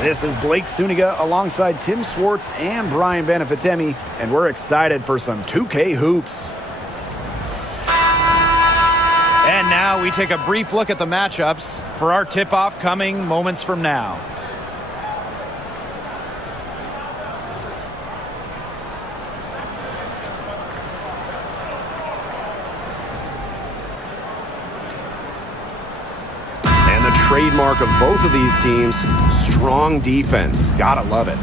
This is Blake Suniga alongside Tim Swartz and Brian Benefitemi, and we're excited for some 2K hoops. And now we take a brief look at the matchups for our tip-off coming moments from now. And the trademark of both of these teams, strong defense. Gotta love it.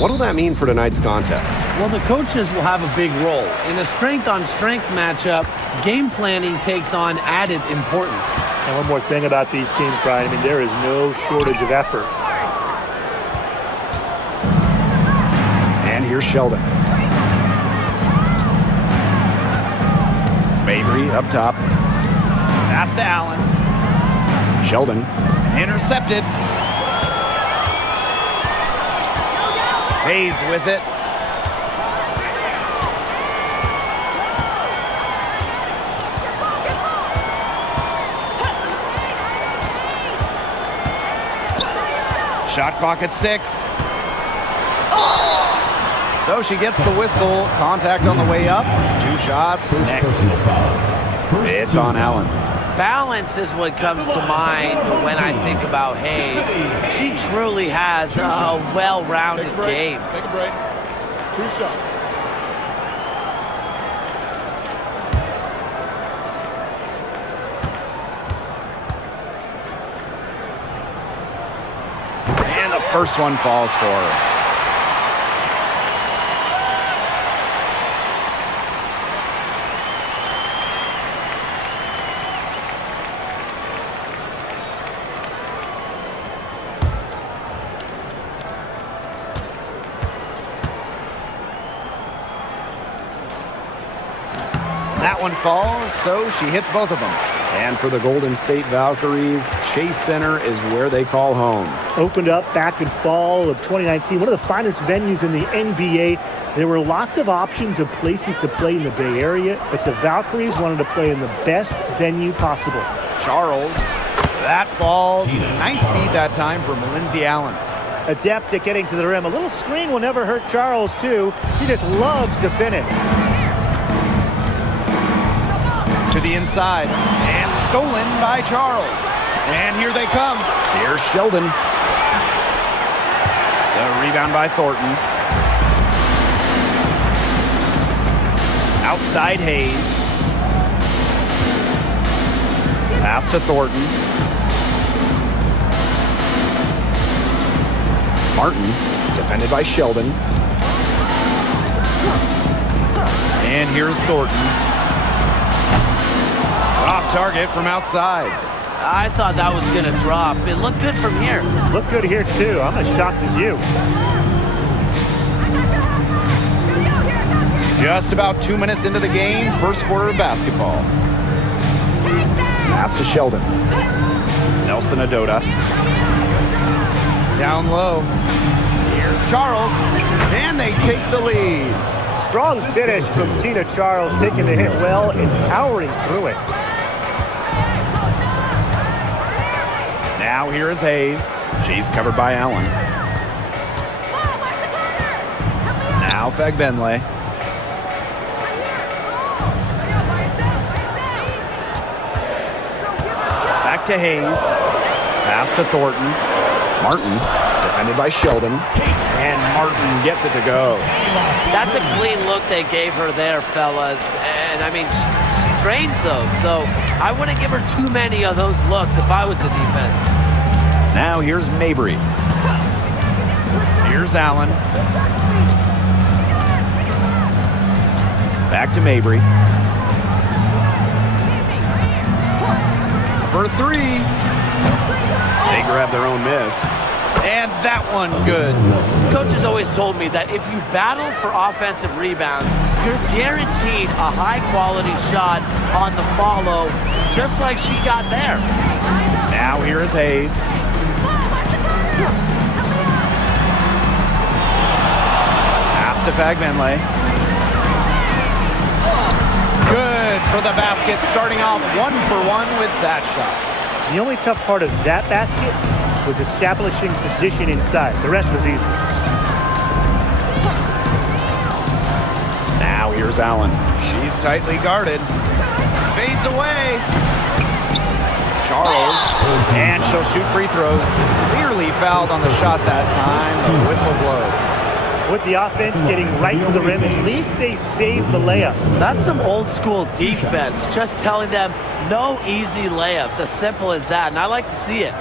What'll that mean for tonight's contest? Well, the coaches will have a big role. In a strength-on-strength matchup, game planning takes on added importance. And one more thing about these teams, Brian. I mean, there is no shortage of effort. And here's Sheldon. Mabry up top. Pass to Allen. Sheldon. Intercepted. Hayes with it. Shot clock at 6. So she gets the whistle. Contact on the way up. 2 shots. Next. It's on Allen. Balance is what comes to mind when I think about Hayes. She truly has a well-rounded game. Take a break. 2 shots. And the first one falls for her. That one falls, so she hits both of them. And for the Golden State Valkyries, Chase Center is where they call home. Opened up back in fall of 2019, one of the finest venues in the NBA. There were lots of options of places to play in the Bay Area, but the Valkyries wanted to play in the best venue possible. Charles, that falls. Nice feed that time from Lindsey Allen. Adept at getting to the rim. A little screen will never hurt Charles, too. He just loves to finish. To the inside, and stolen by Charles. And here they come. Here's Sheldon. The rebound by Thornton. Outside Hayes. Pass to Thornton. Martin, defended by Sheldon. And here's Thornton. Off target from outside. I thought that was going to drop. It looked good from here. Looked good here, too. I'm as shocked as you. Just about 2 minutes into the game, first quarter of basketball. Pass to Sheldon. Nelson Adota. Down low. Here's Charles. And they take the lead. Strong finish from Tina Charles, taking the hit well and powering through it. Now here is Hayes. She's covered by Allen. Now Fagbenle. Back to Hayes. Pass to Thornton. Martin, defended by Sheldon. And Martin gets it to go. That's a clean look they gave her there, fellas. And, I mean, she drains those. So I wouldn't give her too many of those looks if I was the defense. Now here's Mabry. Here's Allen. Back to Mabry. For 3. They grab their own miss. And that one good. Coaches always told me that if you battle for offensive rebounds, you're guaranteed a high-quality shot on the follow, just like she got there. Now here is Hayes. Pass to Fagbenle. Good for the basket, starting off 1 for 1 with that shot. The only tough part of that basket was establishing position inside. The rest was easy. Now here's Allen. She's tightly guarded. Fades away. Charles. And she'll shoot free throws. Clearly fouled on the shot that time. The whistle blows. With the offense getting right to the rim, at least they saved the layup. That's some old school defense. Just telling them no easy layups. As simple as that. And I like to see it.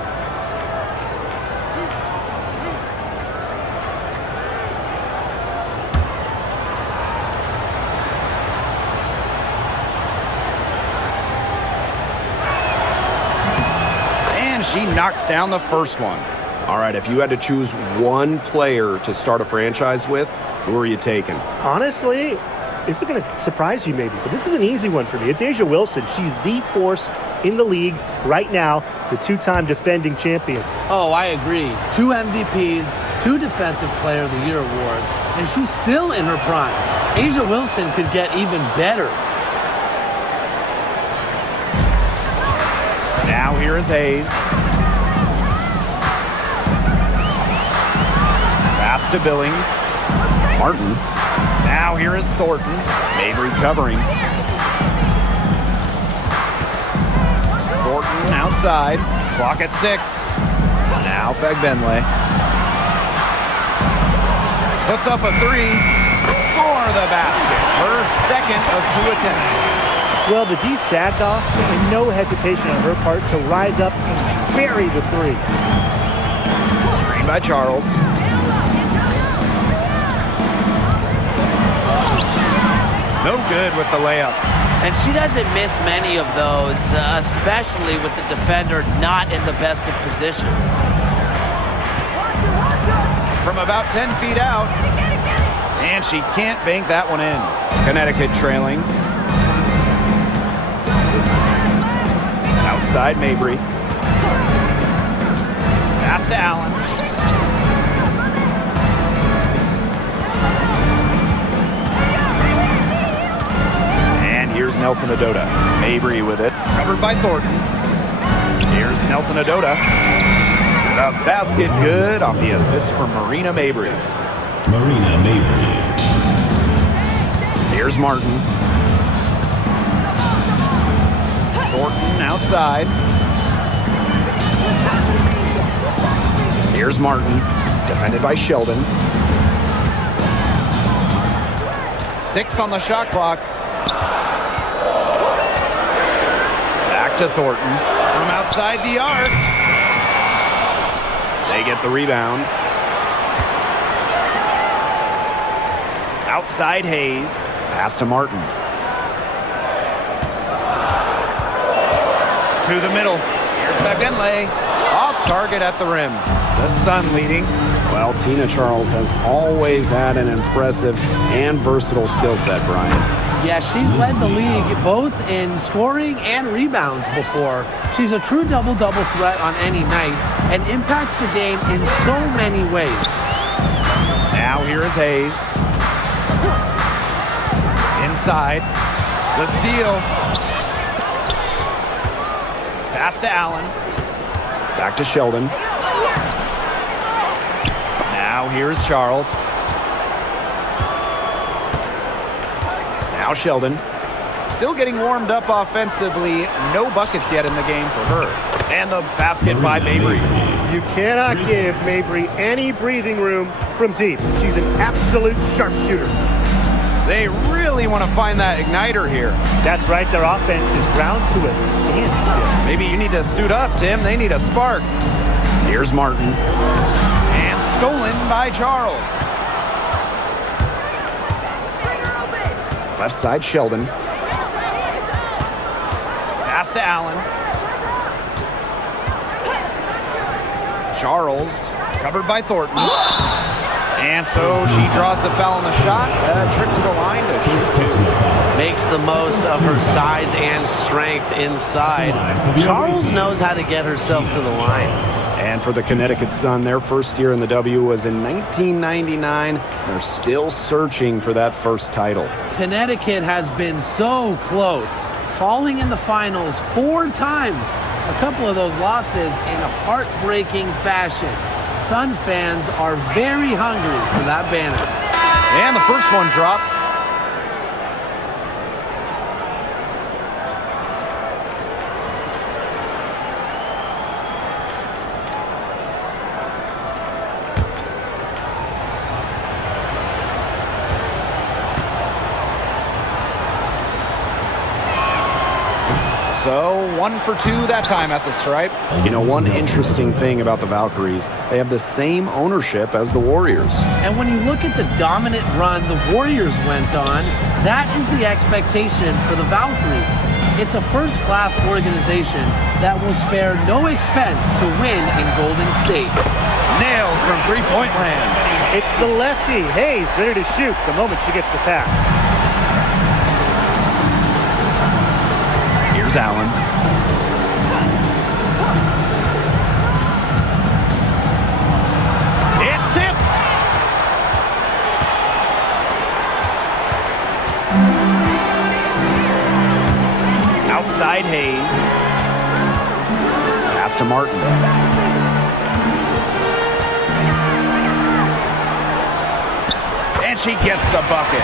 She knocks down the first one. All right, if you had to choose one player to start a franchise with, who are you taking? Honestly, this is going to surprise you maybe, but this is an easy one for me. It's A'ja Wilson. She's the force in the league right now, the two-time defending champion. Oh, I agree. 2 MVPs, 2 Defensive Player of the Year awards, and she's still in her prime. A'ja Wilson could get even better. Now here is Hayes. Pass to Billings. Martin. Now here is Thornton. Mabry covering. Thornton outside. Clock at 6. Now Fagbenle. Puts up a 3 for the basket. Her second of 2 attempts. Well, the D sagged off, and no hesitation on her part to rise up and bury the 3. Screen by Charles. No good with the layup. And she doesn't miss many of those, especially with the defender not in the best of positions. From about 10 feet out. And she can't bank that one in. Connecticut trailing. Outside Mabry. Pass to Allen. And here's Nelson Adota. Mabry with it. Covered by Thornton. Here's Nelson Adota. The basket good off the assist from Marina Mabry. Marina Mabry. Here's Martin. Thornton outside. Here's Martin. Defended by Sheldon. 6 on the shot clock. Back to Thornton. From outside the arc. They get the rebound. Outside Hayes. Pass to Martin. To the middle. Here's Fagbenle. Off target at the rim. The Sun leading. Well, Tina Charles has always had an impressive and versatile skill set, Brian. Yeah, she's led the league both in scoring and rebounds before. She's a true double-double threat on any night and impacts the game in so many ways. Now here is Hayes. Inside. The steal. Pass to Allen. Back to Sheldon. Now here's Charles. Now Sheldon. Still getting warmed up offensively. No buckets yet in the game for her. And the basket by Mabry. You cannot give Mabry any breathing room from deep. She's an absolute sharpshooter. They really want to find that igniter here. That's right, their offense is ground to a standstill. Maybe you need to suit up, Tim. They need a spark. Here's Martin. And stolen by Charles. Left side, Sheldon. Pass to Allen. Charles, covered by Thornton. And so she draws the foul on the shot. Trip to the line to shoot 2. Makes the most of her size and strength inside. Charles knows how to get herself to the line. And for the Connecticut Sun, their first year in the W was in 1999. They're still searching for that first title. Connecticut has been so close. falling in the finals 4 times. A couple of those losses in a heartbreaking fashion. Sun fans are very hungry for that banner. And the first one drops. So 1 for 2 that time at the stripe. You know, one interesting thing about the Valkyries, they have the same ownership as the Warriors. And when you look at the dominant run the Warriors went on, that is the expectation for the Valkyries. It's a first-class organization that will spare no expense to win in Golden State. Nailed from three-point land. It's the lefty. Hayes ready to shoot the moment she gets the pass. Here's Allen. It's tipped. Outside Hayes. Pass to Martin. And she gets the bucket.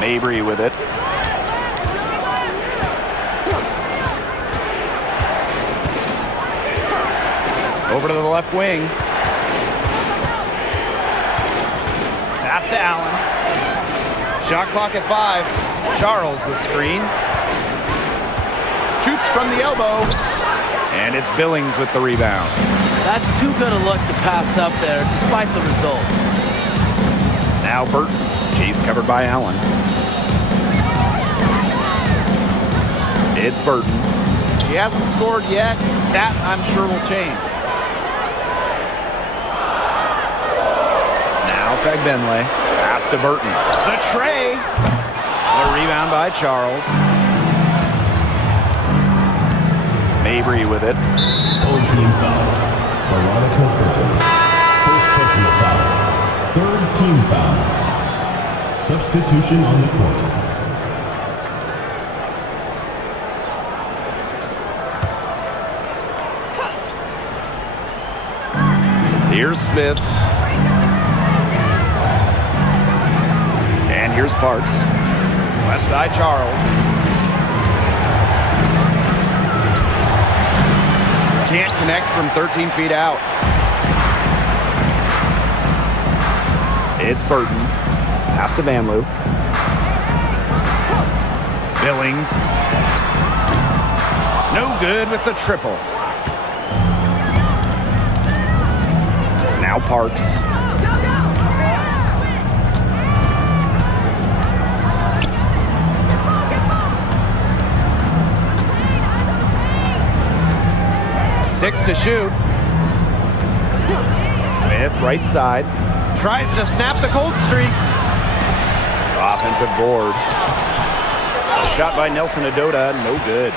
Mabry with it. Over to the left wing. Pass to Allen. Shot clock at 5. Charles the screen. Shoots from the elbow. And it's Billings with the rebound. That's too good a look to pass up there, despite the result. Now Burton. She's covered by Allen. It's Burton. She hasn't scored yet. That, I'm sure, will change. Now Fagbenle. Pass to Burton. The tray. The rebound by Charles. Mabry with it. Old team foul. Veronica Burton. First personal foul. Third team foul. Substitution on the court. Here's Smith. And here's Parks. Left side, Charles. Can't connect from 13 feet out. It's Burton. Pass to Van Loo. Billings. No good with the triple. Now Parks. Six to shoot. Smith, right side. Tries to snap the cold streak. Offensive board. A shot by Nelson Adota, no good.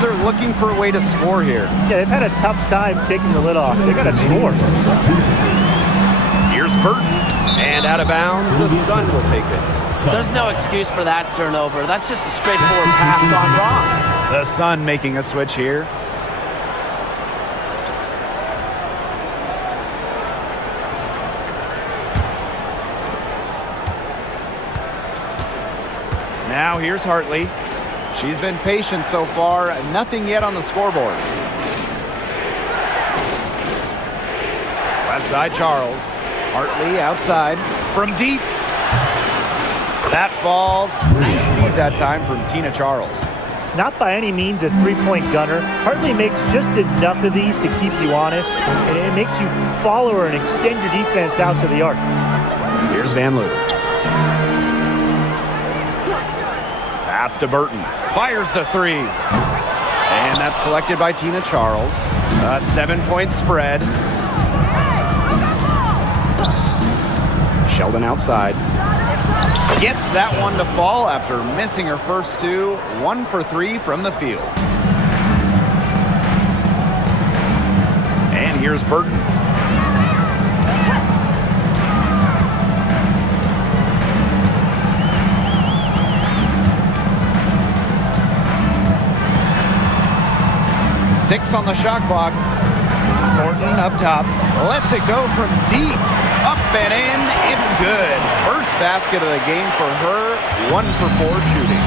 They're looking for a way to score here. Yeah, they've had a tough time taking the lid off. They got to score. Here's Burton. And out of bounds, the Sun will take it. There's no excuse for that turnover. That's just a straightforward pass gone wrong. The Sun making a switch here. Now here's Hartley. She's been patient so far. Nothing yet on the scoreboard. Left side, Charles. Hartley outside from deep. That falls. Nice feed that time from Tina Charles. Not by any means a three-point gunner. Hartley makes just enough of these to keep you honest, and it makes you follow her and extend your defense out to the arc. Here's Van Loo. Pass to Burton. Fires the three. And that's collected by Tina Charles. A 7-point spread. Sheldon outside. Gets that one to fall after missing her first two. 1 for 3 from the field. And here's Burton. 6 on the shot clock. Thornton up top. Lets it go from deep. Up and in. It's good. First basket of the game for her. 1 for 4 shooting.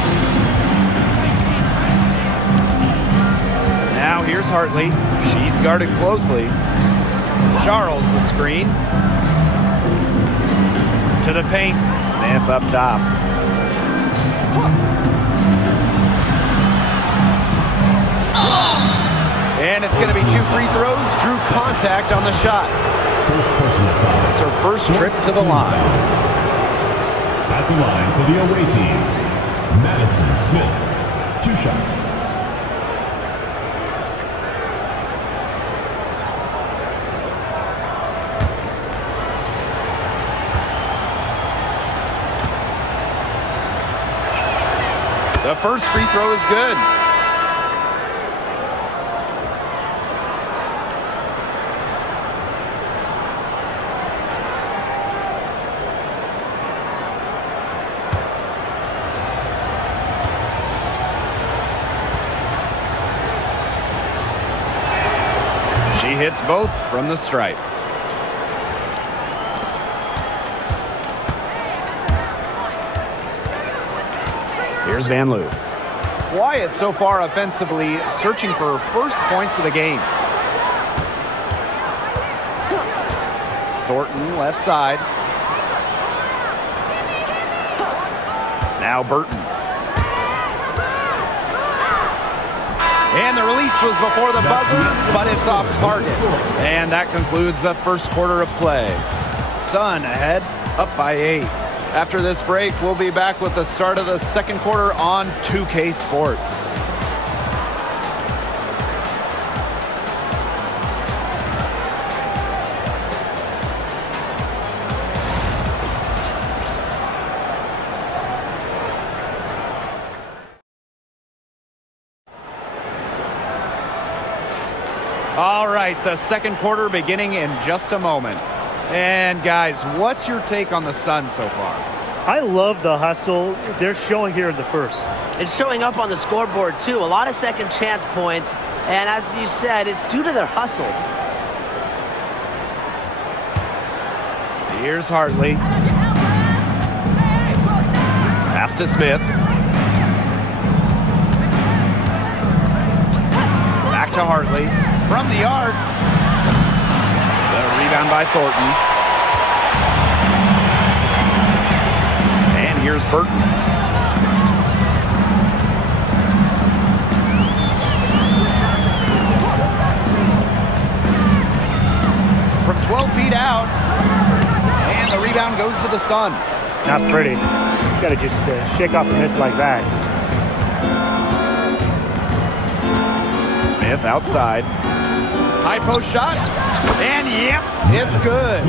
Now here's Hartley. She's guarded closely. Charles the screen. To the paint. Smith up top. And it's going to be 2 free throws. Drew contact on the shot. It's her first trip to the line. At the line for the away team, Madison Smith. 2 shots. The first free throw is good. She hits both from the stripe. Here's Van Loo. Quiet so far offensively, searching for first points of the game. Thornton left side. Now Burton. And the release was before the buzzer, but it's off target. And that concludes the first quarter of play. Sun ahead, up by 8. After this break, we'll be back with the start of the second quarter on 2K Sports. All right, the second quarter beginning in just a moment. And guys, what's your take on the Sun so far? I love the hustle they're showing here in the first. It's showing up on the scoreboard, too. A lot of second chance points. And as you said, it's due to their hustle. Here's Hartley. Pass to Smith. Back to Hartley. From the arc. The rebound by Thornton. And here's Burton. From 12 feet out. And the rebound goes to the Sun. Not pretty. You got to just shake off a miss like that. Smith outside. High post shot. And yep, it's good.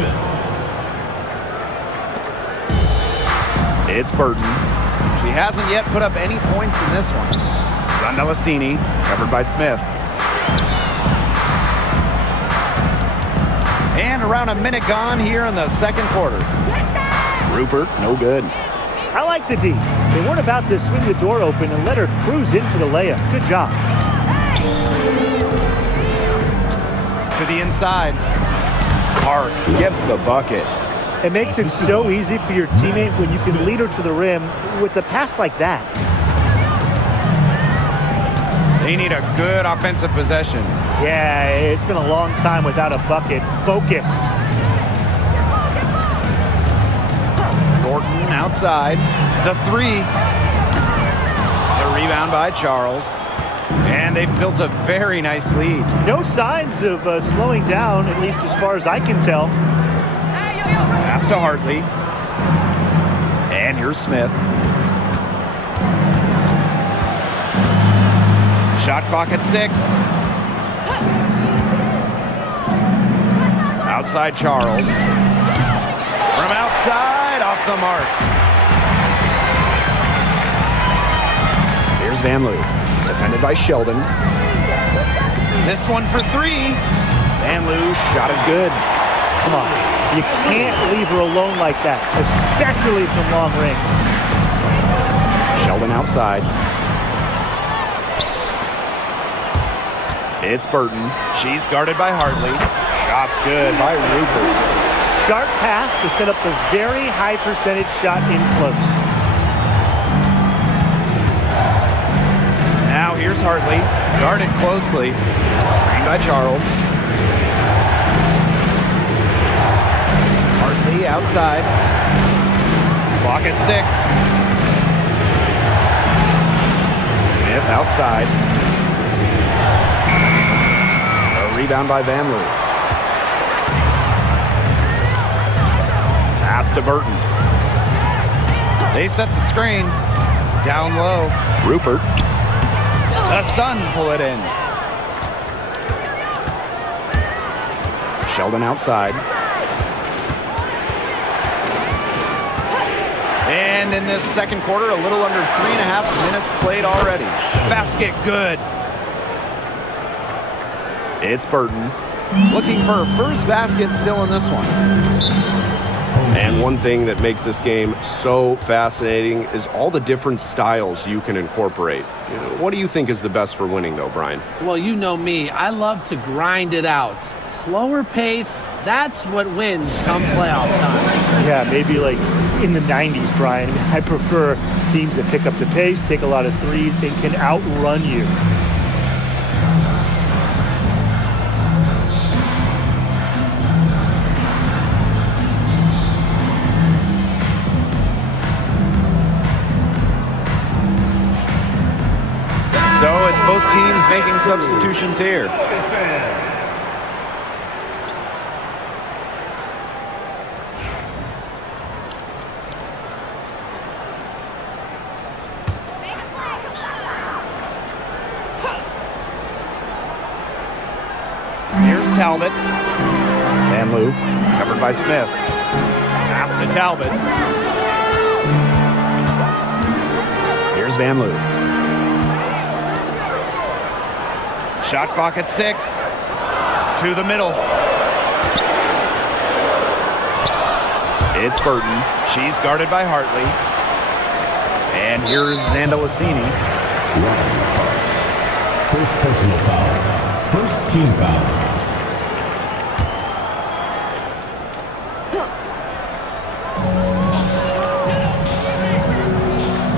It's Burton. She hasn't yet put up any points in this one. Zandelasini, covered by Smith. And around a minute gone here in the second quarter. Rupert, no good. I like the D. They weren't about to swing the door open and let her cruise in for the layup. Good job. To the inside. Parks gets the bucket. It makes it so easy for your teammate when you can lead her to the rim with a pass like that. They need a good offensive possession. Yeah, it's been a long time without a bucket. Focus. Thornton outside. The 3. The rebound by Charles. And they've built a very nice lead. No signs of slowing down, at least as far as I can tell. Pass to Hartley. And here's Smith. Shot clock at 6. Outside Charles. From outside, off the mark. Here's Van Loo. Defended by Sheldon. This one for 3. Van Loo, shot is good. Come on. You can't leave her alone like that, especially from long range. Sheldon outside. It's Burton. She's guarded by Hartley. Shot's good by Rupert. Sharp pass to set up the very high percentage shot in close. Now here's Hartley. Guarded closely. Screened by Charles. Hartley outside. Clock at 6. Smith outside. A rebound by Van Loo. Pass to Burton. They set the screen. Down low. Rupert. The Sun pull it in. Sheldon outside. And in this second quarter, a little under 3.5 minutes played already. Basket good. It's Burton. Looking for a first basket still in this one. And one thing that makes this game so fascinating is all the different styles you can incorporate. What do you think is the best for winning, though, Brian? Well, you know me. I love to grind it out. Slower pace, that's what wins come playoff time. Yeah, maybe like in the 90s, Brian. I prefer teams that pick up the pace, take a lot of threes, and can outrun you. So it's both teams making substitutions here. Here's Talbot. Van Loo, covered by Smith. Pass to Talbot. Here's Van Loo. Shot clock at 6. To the middle. It's Burton. She's guarded by Hartley. And here's Zandalicini. First personal foul. First team foul.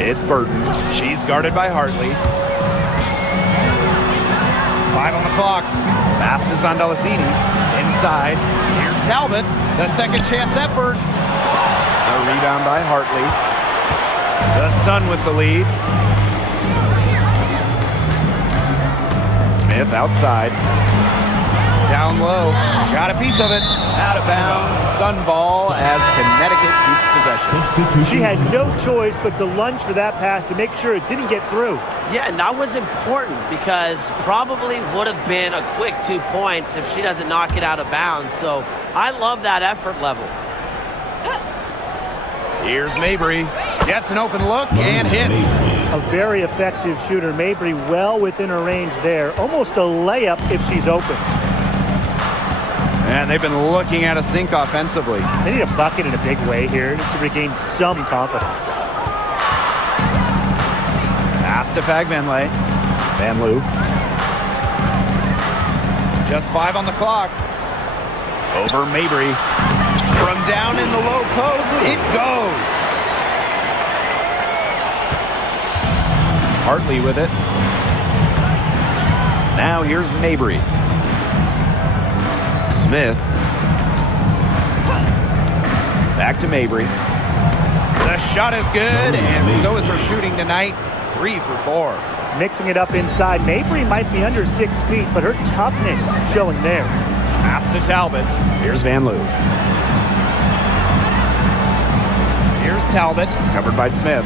It's Burton. She's guarded by Hartley. 5 on the clock. Pass to Zandalicini. Inside. Here's Talbot. The second chance effort. A rebound by Hartley. The Sun with the lead. Smith outside. Down low. Got a piece of it. Out of bounds. Sun ball as Connecticut keeps possession. She had no choice but to lunge for that pass to make sure it didn't get through. Yeah, and that was important because probably would have been a quick 2 points if she doesn't knock it out of bounds. So I love that effort level. Here's Mabry. Gets an open look and hits. A very effective shooter. Mabry well within her range there. Almost a layup if she's open. And they've been looking at a sink offensively. They need a bucket in a big way here to regain some confidence. Pass to Fagbenle. Van Loo. Just 5 on the clock. Over Mabry. From down in the low post, it goes. Hartley with it. Now here's Mabry. Smith. Back to Mabry. The shot is good, and so is her shooting tonight. 3 for 4. Mixing it up inside. Mabry might be under 6 feet, but her toughness showing there. Pass to Talbot. Here's Van Loo. Here's Talbot, covered by Smith.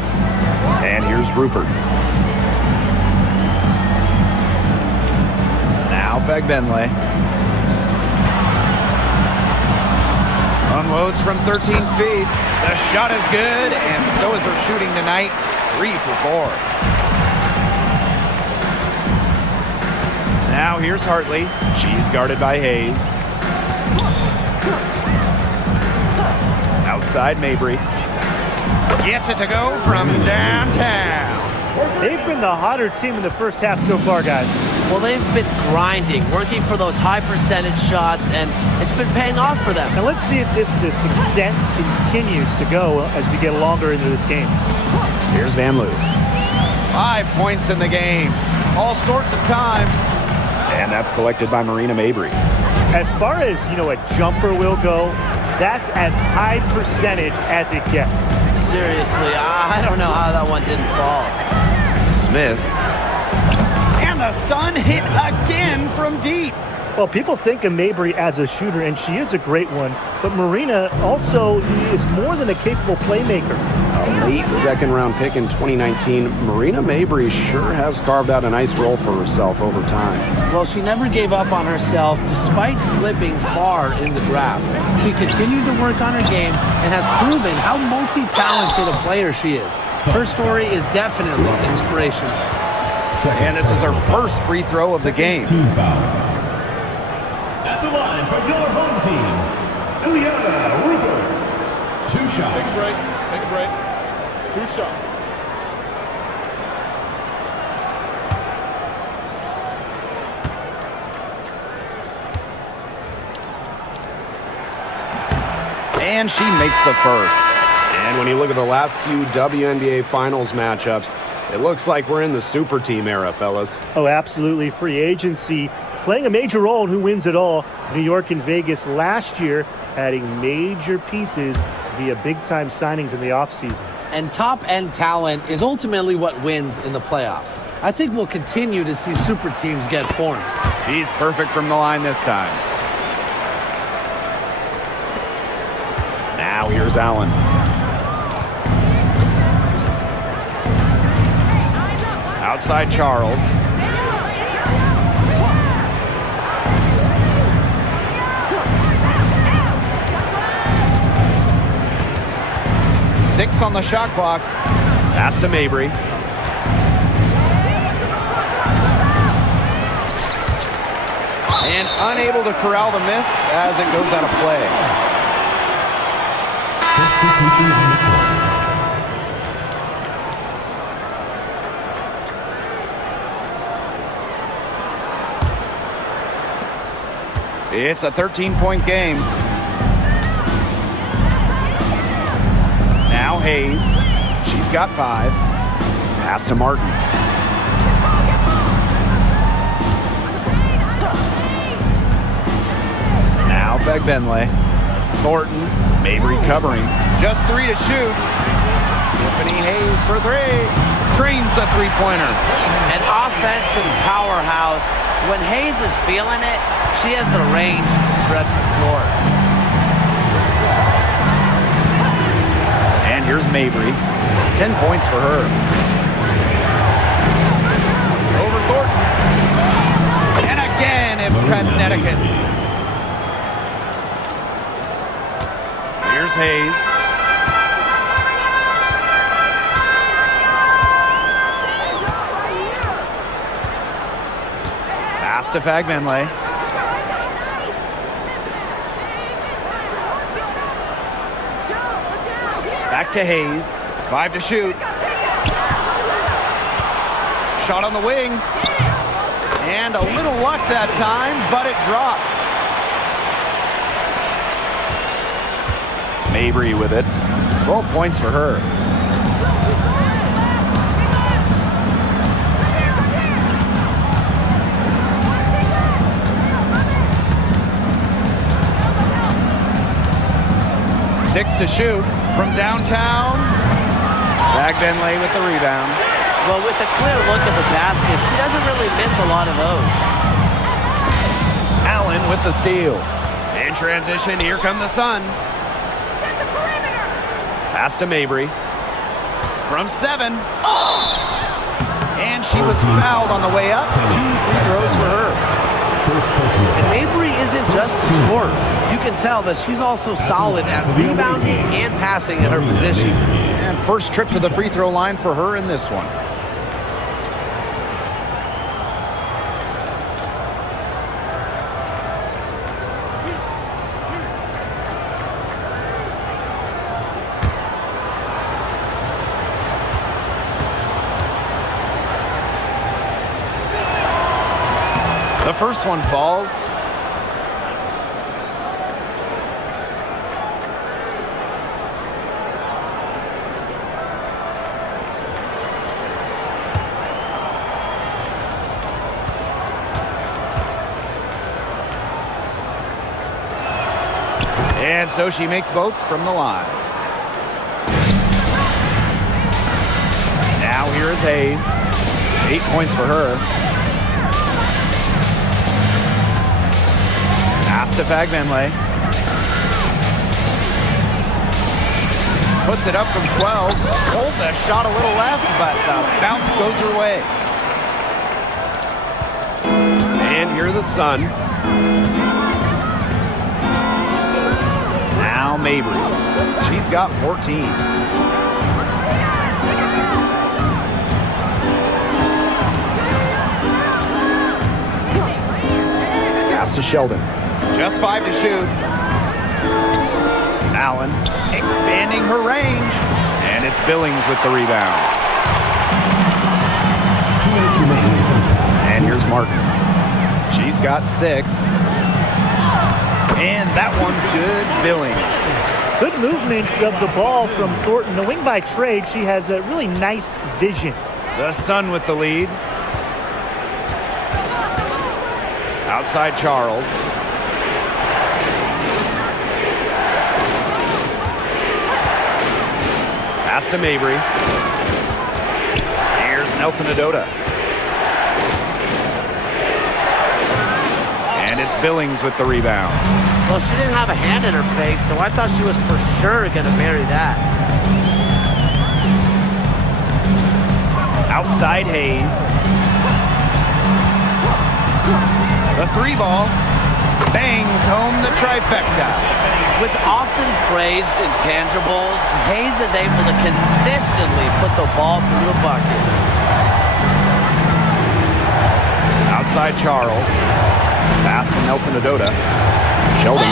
And here's Rupert. Now Fagbenle. Unloads from 13 feet. The shot is good, and so is her shooting tonight. 3 for 4. Now here's Hartley. She's guarded by Hayes. Outside Mabry. Gets it to go from downtown. They've been the hotter team in the first half so far, guys. Well, they've been grinding, working for those high percentage shots, and it's been paying off for them. Now let's see if this success continues to go as we get longer into this game. Here's Van Loo. 5 points in the game. All sorts of time. And that's collected by Marina Mabry. As far as, a jumper will go, that's as high percentage as it gets. Seriously, I don't know how that one didn't fall. Smith. And the Sun hit again from deep. Well, people think of Mabry as a shooter, and she is a great one. But Marina also is more than a capable playmaker. A late second-round pick in 2019, Marina Mabry sure has carved out a nice role for herself over time. Well, she never gave up on herself despite slipping far in the draft. She continued to work on her game and has proven how multi-talented a player she is. Her story is definitely inspirational. And this is her first free throw of the game. Team foul. At the line for your home team, Ileana Rupert. 2 shots. Take a break. Take a break. 2 shots. And she makes the first. And when you look at the last few WNBA Finals matchups, it looks like we're in the super team era, fellas. Oh, absolutely. Free agency playing a major role in who wins it all. New York and Vegas last year adding major pieces via big-time signings in the offseason. And top-end talent is ultimately what wins in the playoffs. I think we'll continue to see super teams get formed. She's perfect from the line this time. Now here's Allen. Outside Charles. Six on the shot clock. Pass to Mabry. And unable to corral the miss as it goes out of play. Substitution on the court. It's a 13-point game. Now Hayes. She's got 5. Pass to Martin. Now Benley. Thornton. Mabry covering. Just 3 to shoot. Tiffany Hayes for 3. Trains the three-pointer. An offensive powerhouse. When Hayes is feeling it, she has the range to stretch the floor. And here's Mabry. 10 points for her. Over Thornton. And again, it's Connecticut. Here's Hayes. Pass to Fagbenley. Back to Hayes. 5 to shoot. Shot on the wing. And a little luck that time, but it drops. Mabry with it. 12 points for her. Six to shoot from downtown. Fagbenley with the rebound. Well, with a clear look at the basket, she doesn't really miss a lot of those. Allen with the steal. In transition, here come the Sun. Pass to Mabry. From 7. And she was fouled on the way up. 2 free throws for her. And Mabry isn't just a scorer. You can tell that she's also solid at rebounding and passing at her position. And first trip to the free throw line for her in this one. first one falls. And so she makes both from the line. Now here is Hayes. 8 points for her. Pass to Fagbenle. Puts it up from 12. Hold the shot a little left, but the bounce goes her way. And here the Sun. Now Mabry. She's got 14. Pass to Sheldon. Just 5 to shoot. Allen expanding her range. And it's Billings with the rebound. 2 minutes remaining in the first half. And here's Martin. She's got 6. And that one's good. Billings. Good movement of the ball from Thornton. The wing by trade, she has a really nice vision. The Sun with the lead. Outside Charles. Pass to Mabry. Here's Nelson Adota. And it's Billings with the rebound. Well, she didn't have a hand in her face, so I thought she was for sure going to bury that. Outside Hayes. The 3 ball bangs home the trifecta. With often praised intangibles, Hayes is able to consistently put the ball through the bucket. Outside Charles. Pass to Nelson Adota. Sheldon.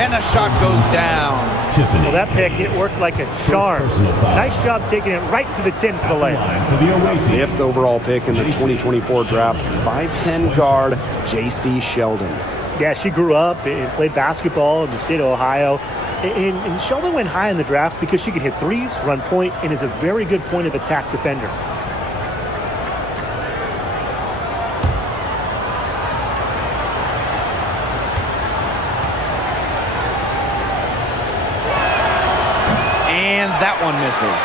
And the shot goes down. Tiffany. Well, that pick, it worked like a charm. Nice job taking it right to the 10 for the layup. For the away team. 5th overall pick in the 2024 draft. 5'10" guard, J.C. Sheldon. Yeah, she grew up and played basketball in the state of Ohio. And Sheldon went high in the draft because she could hit threes, run point, and is a very good point of attack defender. And that one misses.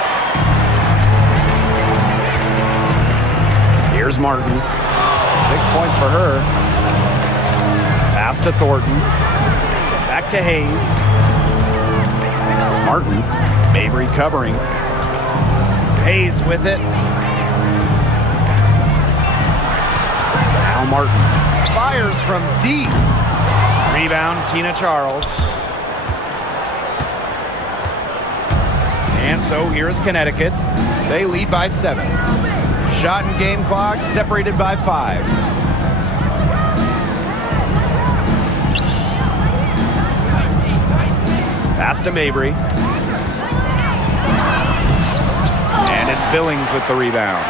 Here's Martin. 6 points for her. Pass to Thornton. Back to Hayes. Martin. Mabry covering. Hayes with it. Now Martin. Fires from deep. Rebound, Tina Charles. And so here's Connecticut. They lead by 7. Shot and game clock separated by 5. Pass to Mabry. And it's Billings with the rebound.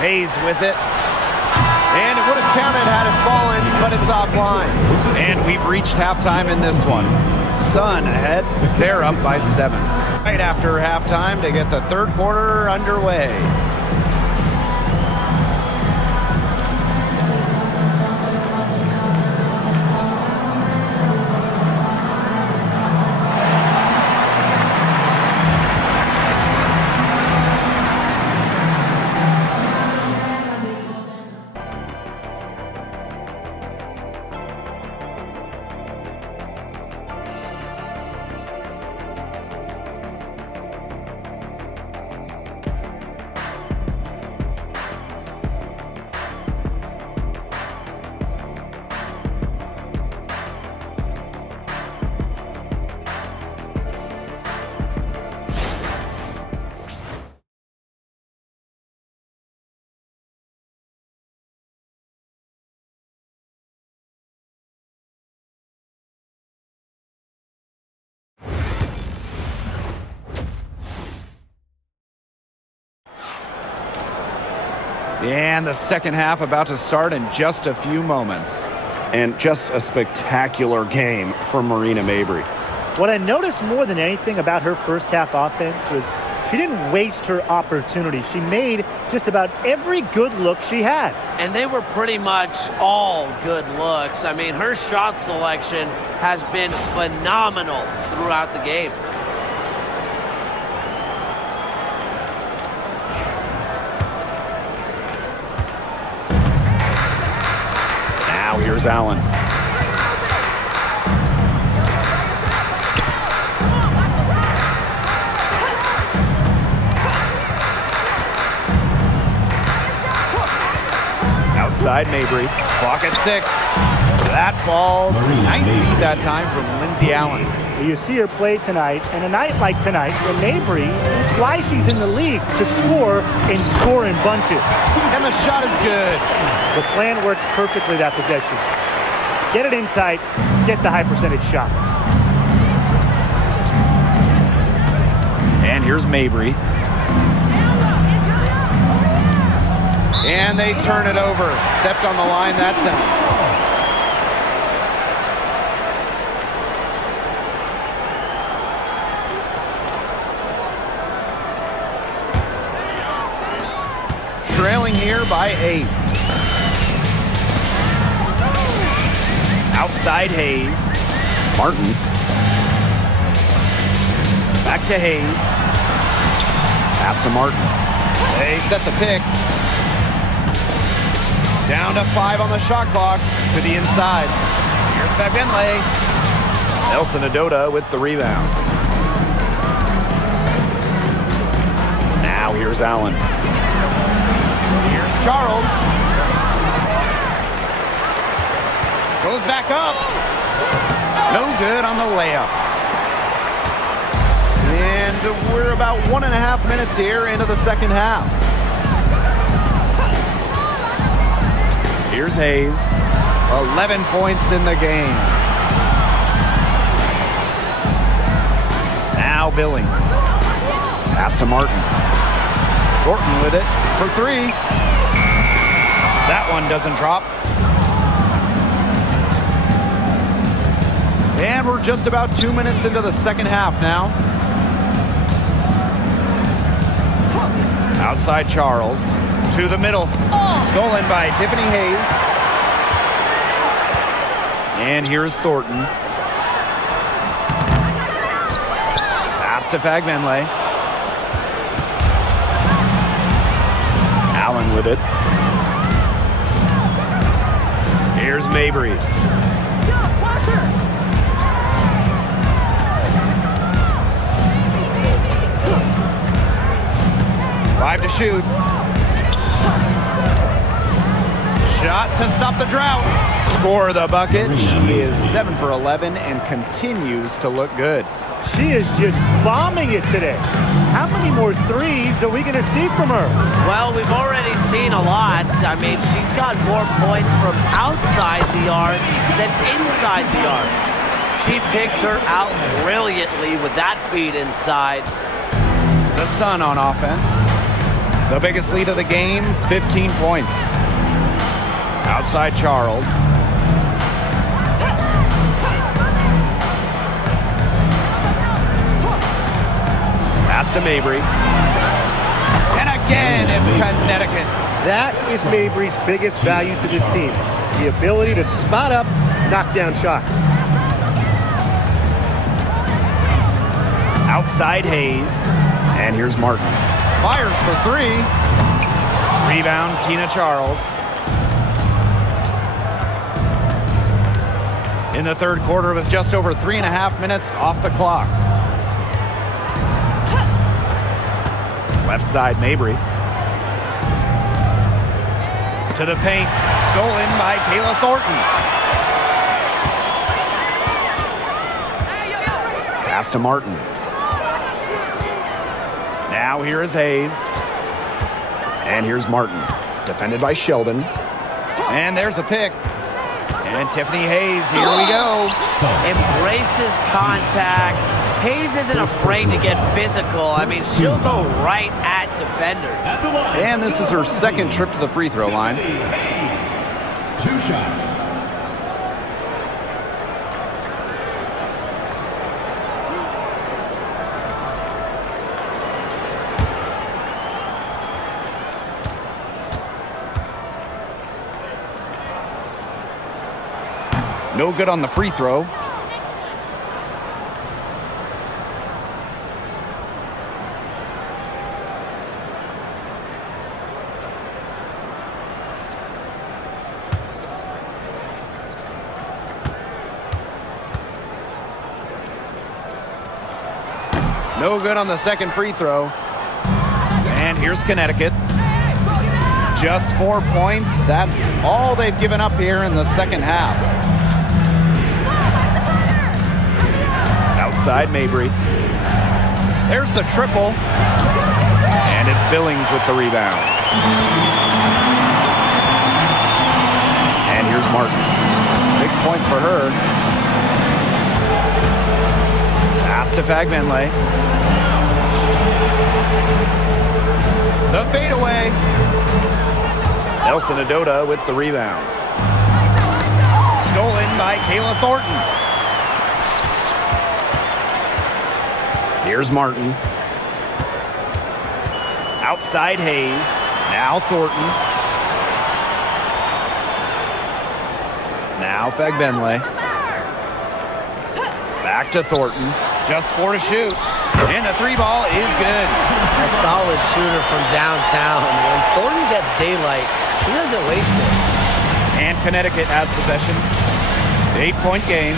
Hayes with it. And it would have counted had it fallen, but it's offline. And we've reached halftime in this one. Sun ahead. They're up by 7. Right after halftime to get the third quarter underway. And the second half about to start in just a few moments. And just a spectacular game from Marina Mabrey. What I noticed more than anything about her first half offense was she didn't waste her opportunity. She made just about every good look she had. And they were pretty much all good looks. I mean, her shot selection has been phenomenal throughout the game. Now here's Allen. Outside Mabrey. Clock at 6. That falls. Nice feed that time from Lindsay Allen. You see her play tonight, and a night like tonight, when Mabrey, it's why she's in the league, to score and score in bunches. And the shot is good. The plan worked perfectly that possession. Get it inside, get the high percentage shot. And here's Mabrey. And they turn it over. Stepped on the line that time. Trailing here by 8. Outside Hayes. Martin. Back to Hayes. Pass to Martin. They set the pick. Down to 5 on the shot clock. To the inside. Here's Fagbinley. Nelson Adota with the rebound. Now here's Allen. Here's Charles. Goes back up. No good on the layup. And we're about 1.5 minutes here into the second half. Here's Hayes. 11 points in the game. Now Billings. Pass to Martin. Thornton with it for 3. That one doesn't drop. And we're just about 2 minutes into the second half now. Outside Charles. To the middle. Stolen by Tiffany Hayes. And here's Thornton. Pass to Fagbinley. Allen with it. Here's Mabrey. 5 to shoot. Shot to stop the drought. Score the bucket. She is 7 for 11 and continues to look good. She is just bombing it today. How many more threes are we going to see from her? Well, we've already seen a lot. I mean, she's got more points from outside the arc than inside the arc. She picked her out brilliantly with that feed inside. The Sun on offense. The biggest lead of the game, 15 points. Outside Charles. Pass to Mabrey. And again, it's Connecticut. That is Mabrey's biggest value to this team. The ability to spot up, knock down shots. Outside Hayes. And here's Martin. Fires for 3. Rebound, Tina Charles. In the third quarter with just over 3.5 minutes off the clock. Left side, Mabrey. To the paint. Stolen by Kayla Thornton. Pass to Martin. Now here is Hayes. And here's Martin. Defended by Sheldon. And there's a pick. And Tiffany Hayes, here we go. Embraces contact. Hayes isn't afraid to get physical. I mean, she'll go right at defenders. And this is her second trip to the free throw line. 2 shots. No good on the free throw. No good on the second free throw. And here's Connecticut. Just 4 points. That's all they've given up here in the second half. Outside Mabry. There's the triple. And it's Billings with the rebound. And here's Martin. 6 points for her. Pass to Fagbenle. The fadeaway. Nelson Adota with the rebound. Stolen by Kayla Thornton. Here's Martin. Outside Hayes. Now Thornton. Now Fagbenle. Back to Thornton. Just 4 to shoot. And the 3 ball is good. A solid shooter from downtown. When Thornton gets daylight, he doesn't waste it. And Connecticut has possession. 8-point game.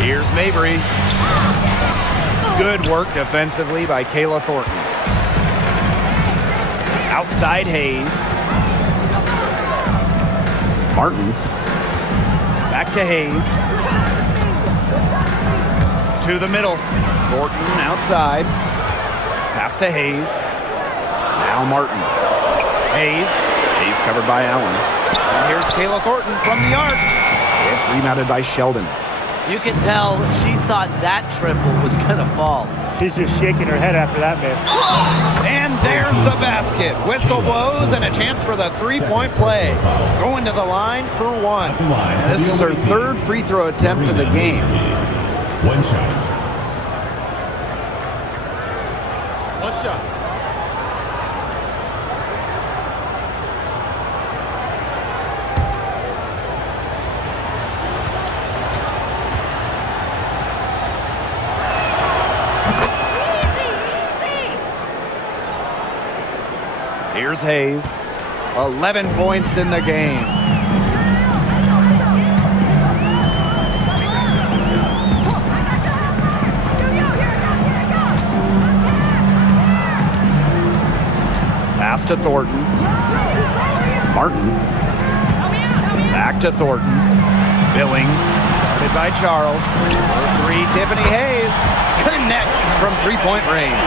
Here's Mabry. Good work defensively by Kayla Thornton. Outside Hayes. Martin. Back to Hayes. To the middle. Thornton outside. Pass to Hayes. Now Martin. Hayes. She's covered by Allen. And here's Kayla Thornton from the arc. It's rebounded by Sheldon. You can tell she thought that triple was going to fall. She's just shaking her head after that miss. And there's the basket. Whistle blows and a chance for the 3-point play. Going to the line for 1. And this is her 3rd free throw attempt of the game. 1 shot. 1 shot. Here's Hayes. 11 points in the game. Pass to Thornton. Martin. Back to Thornton. Billings. Guarded by Charles. For 3, Tiffany Hayes. Connects from 3-point range.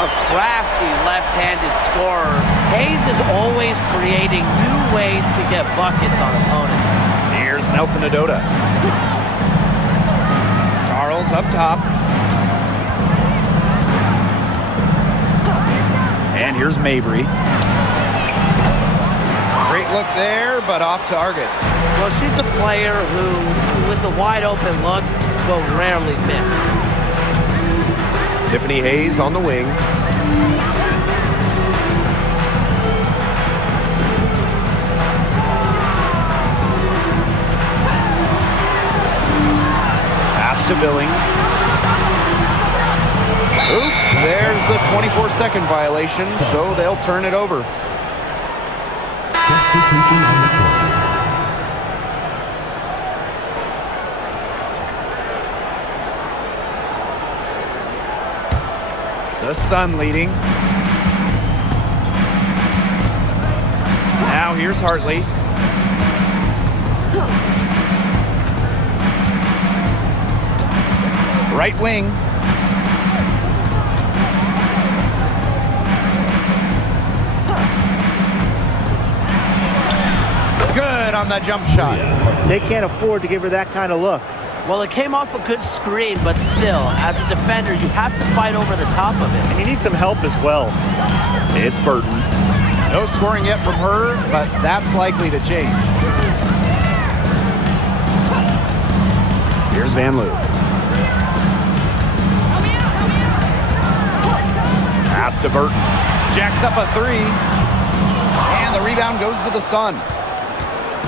A crafty left-handed scorer. Hayes is always creating new ways to get buckets on opponents. Here's Nelson Adota. Charles up top. And here's Mabry. Great look there, but off target. Well, she's a player who, with the wide open look, will rarely miss. Tiffany Hayes on the wing. Pass to Billings. Oops, there's the 24-second violation, so they'll turn it over. Substitution on the court. The Sun leading. Now here's Hartley. Right wing. Good on the jump shot. They can't afford to give her that kind of look. Well, it came off a good screen, but still, as a defender, you have to fight over the top of it. And you need some help as well. It's Burton. No scoring yet from her, but that's likely to change. Here's Van Loo. Pass to Burton. Jacks up a three. And the rebound goes to the Sun.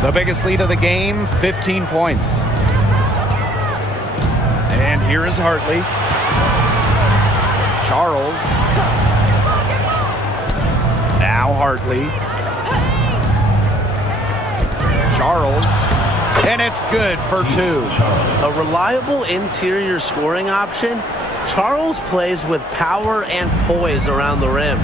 The biggest lead of the game, 15 points. And here is Hartley. Charles. Now Hartley. Charles. And it's good for two. A reliable interior scoring option. Charles plays with power and poise around the rim.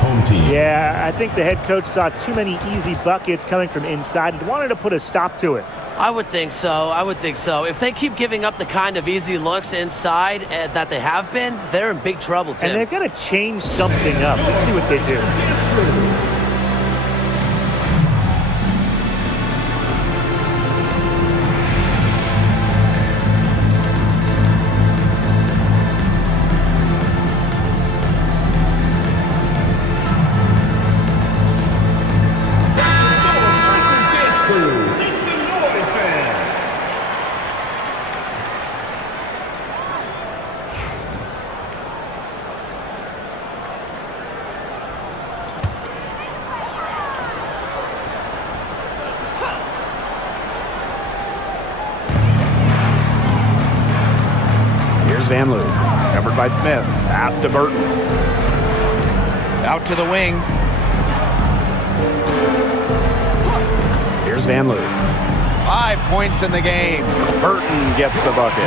Home team. Yeah, I think the head coach saw too many easy buckets coming from inside and wanted to put a stop to it. I would think so. I would think so. If they keep giving up the kind of easy looks inside that they have been, they're in big trouble, Tim. And they've got to change something up. Let's see what they do. Van Loo, covered by Smith. Pass to Burton. Out to the wing. Here's Van Loo. 5 points in the game. Burton gets the bucket.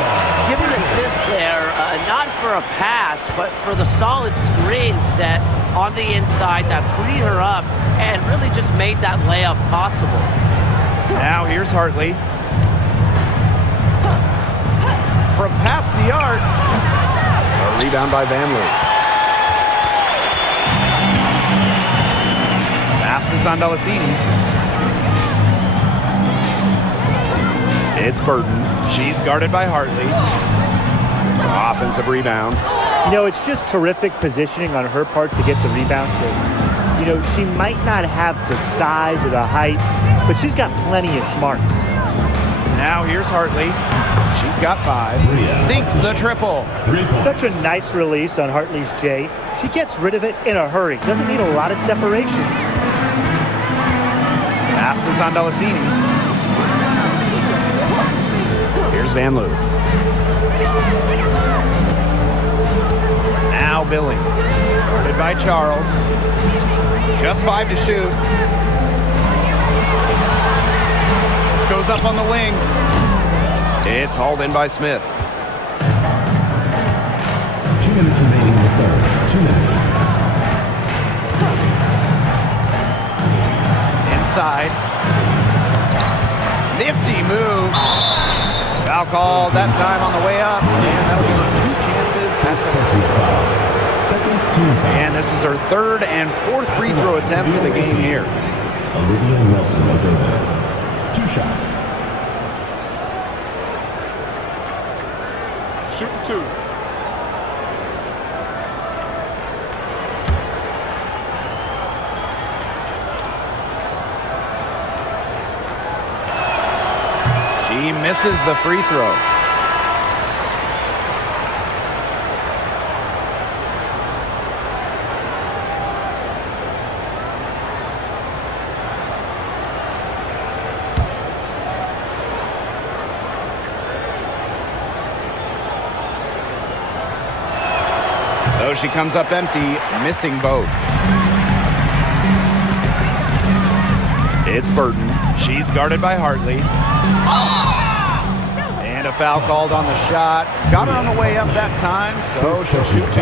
Give an assist there, not for a pass, but for the solid screen set on the inside that freed her up and really just made that layup possible. Now here's Hartley. From past the arc. A rebound by Van Loo. Pass is on Delasini. It's Burton. She's guarded by Hartley. Offensive rebound. You know, it's just terrific positioning on her part to get the rebound. You know, she might not have the size or the height, but she's got plenty of smarts. Now here's Hartley. She's got 5. Sinks the triple. Such a nice release on Hartley's J. She gets rid of it in a hurry. Doesn't need a lot of separation. Pass is on Delasini. Here's Van Loo. Now Billings. Guarded by Charles. Just 5 to shoot. Goes up on the wing. It's hauled in by Smith. 2 minutes remaining in the third. 2 minutes. Inside. Nifty move. Foul call that time on the way up. And that'll give them 2 chances at the And this is her 3rd and 4th free throw attempts of the game here. Olivia Nelson-Ododa. 2 shots. Shooting 2. She misses the free throw. So she comes up empty, missing both. It's Burton. She's guarded by Hartley. And a foul called on the shot. Got her on the way up that time, so she'll shoot 2.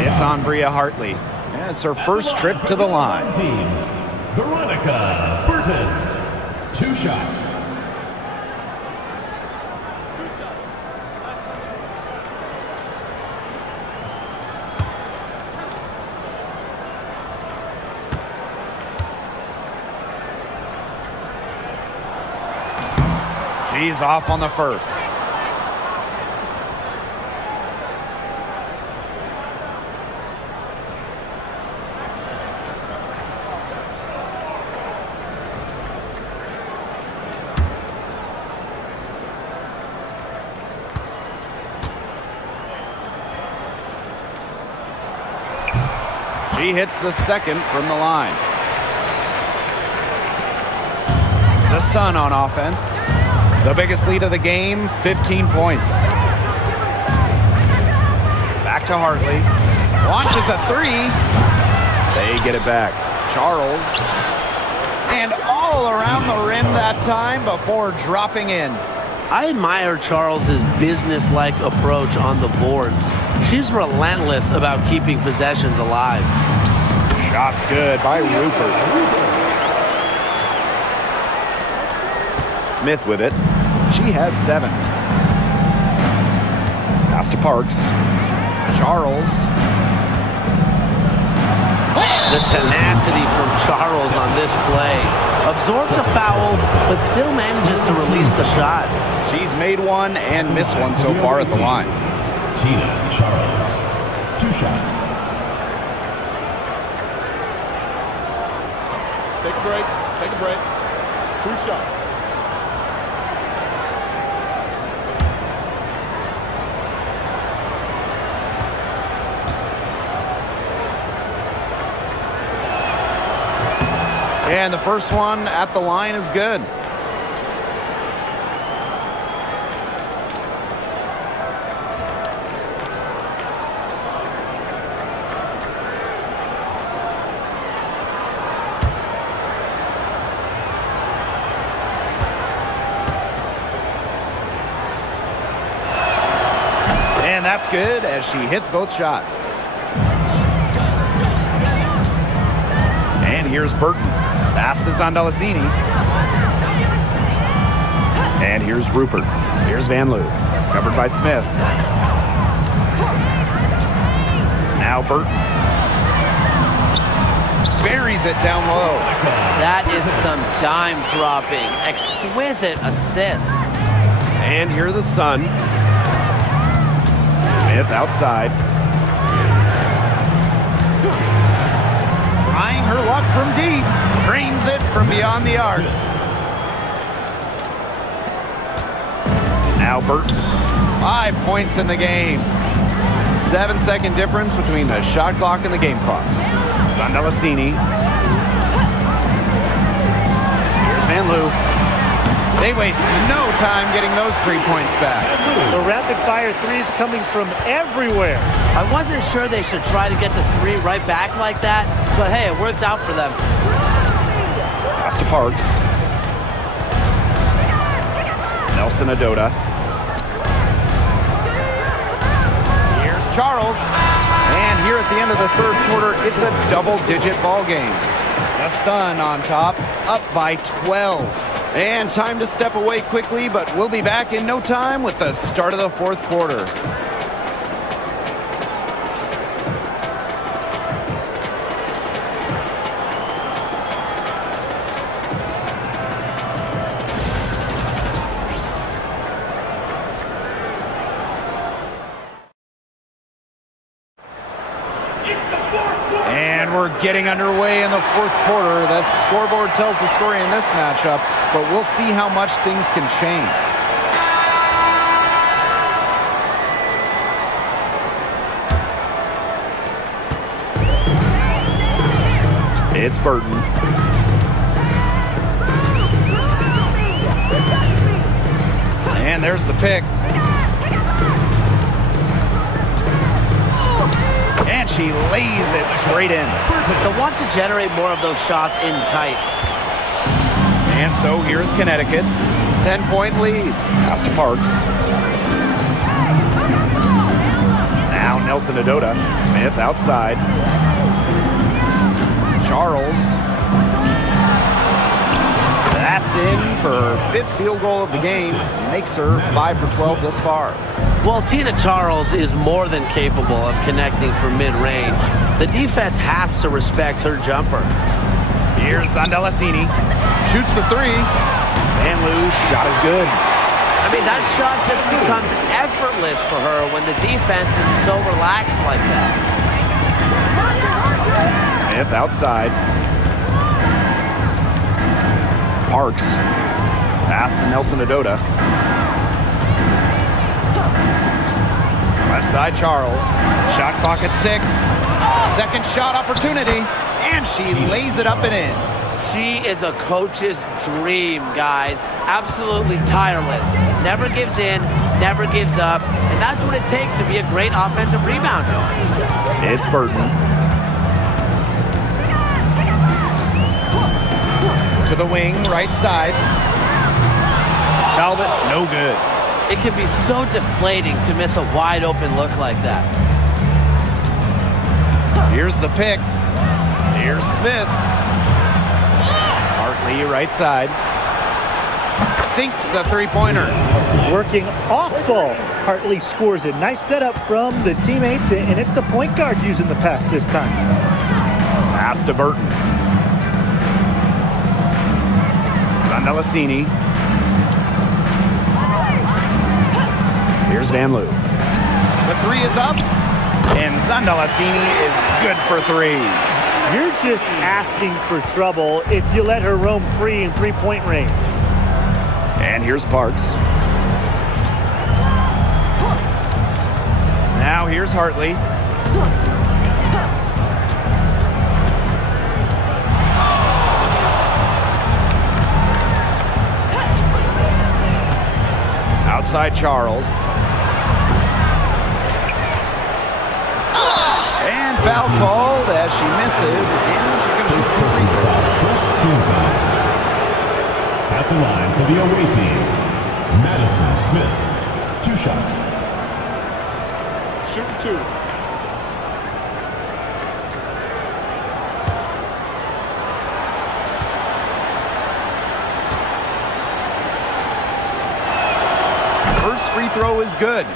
It's on Bria Hartley. And it's her first trip to the line. Team, Veronica Burton. 2 shots. She's off on the first. She hits the second from the line. The Sun on offense. The biggest lead of the game, 15 points. Back to Hartley. Launches a three. They get it back. Charles. And all around the rim that time before dropping in. I admire Charles's business-like approach on the boards. She's relentless about keeping possessions alive. Shot's good by Rupert. Smith with it. She has 7. Pass to Parks. Charles. The tenacity from Charles on this play. Absorbs a foul, but still manages to release the shot. She's made one and missed one so far at the line. Tina Charles. 2 shots. Take a break. Take a break. 2 shots. And the first one at the line is good. And that's good as she hits both shots. And here's Burton. Pass to Zondalacini. And here's Rupert. Here's Van Loo. Covered by Smith. Now Burton. Buries it down low. That is some dime dropping. Exquisite assist. And here the Sun. Smith outside. Trying her luck from deep. Drains it from beyond the arc. Now Burton. 5 points in the game. 7-second difference between the shot clock and the game clock. Zondalacini. Here's Van Loo. They waste no time getting those 3 points back. The rapid-fire threes coming from everywhere. I wasn't sure they should try to get the 3 right back like that, but hey, it worked out for them. Pass to Parks. Nelson Adota. Here's Charles. And here at the end of the third quarter, it's a double-digit ball game. The Sun on top, up by 12. And time to step away quickly, but we'll be back in no time with the start of the fourth quarter. And we're getting underway in the fourth quarter. The scoreboard tells the story in this matchup, but we'll see how much things can change. It's Burton. And there's the pick. And she lays it straight in. They'll want to generate more of those shots in tight. And so here's Connecticut. 10-point lead. Pass to Parks. Now Nelson Adota. Smith outside. Charles. That's in for her 5th field goal of the game. Makes her 5 for 12 thus far. Well, Tina Charles is more than capable of connecting from mid-range. The defense has to respect her jumper. Here's Zondalacini. Shoots the 3. Van Loo's shot is good. mean, that shot just becomes effortless for her when the defense is so relaxed like that. Smith outside. Parks. Pass to Nelson Adota. Left side, Charles. Shot clock at 6. Second shot opportunity. And she lays it up and in. She is a coach's dream, guys. Absolutely tireless. Never gives in, never gives up. And that's what it takes to be a great offensive rebounder. It's Burton. To the wing, right side. Talbot, no good. It can be so deflating to miss a wide open look like that. Here's the pick. Here's Smith. Hartley, right side. Sinks the three-pointer. Working off ball. Hartley scores it. Nice setup from the teammate, and it's the point guard using the pass this time. Pass to Burton. Zandalasini. Here's Van Loo. The three is up, and Zandalasini is good for 3. You're just asking for trouble if you let her roam free in three-point range. And here's Parks. Now here's Hartley. Outside Charles. And foul called as she misses. And she's going to shoot free throws. First team foul. At the line for the away team, Madison Smith. 2 shots. Shoot 2. First free throw is good.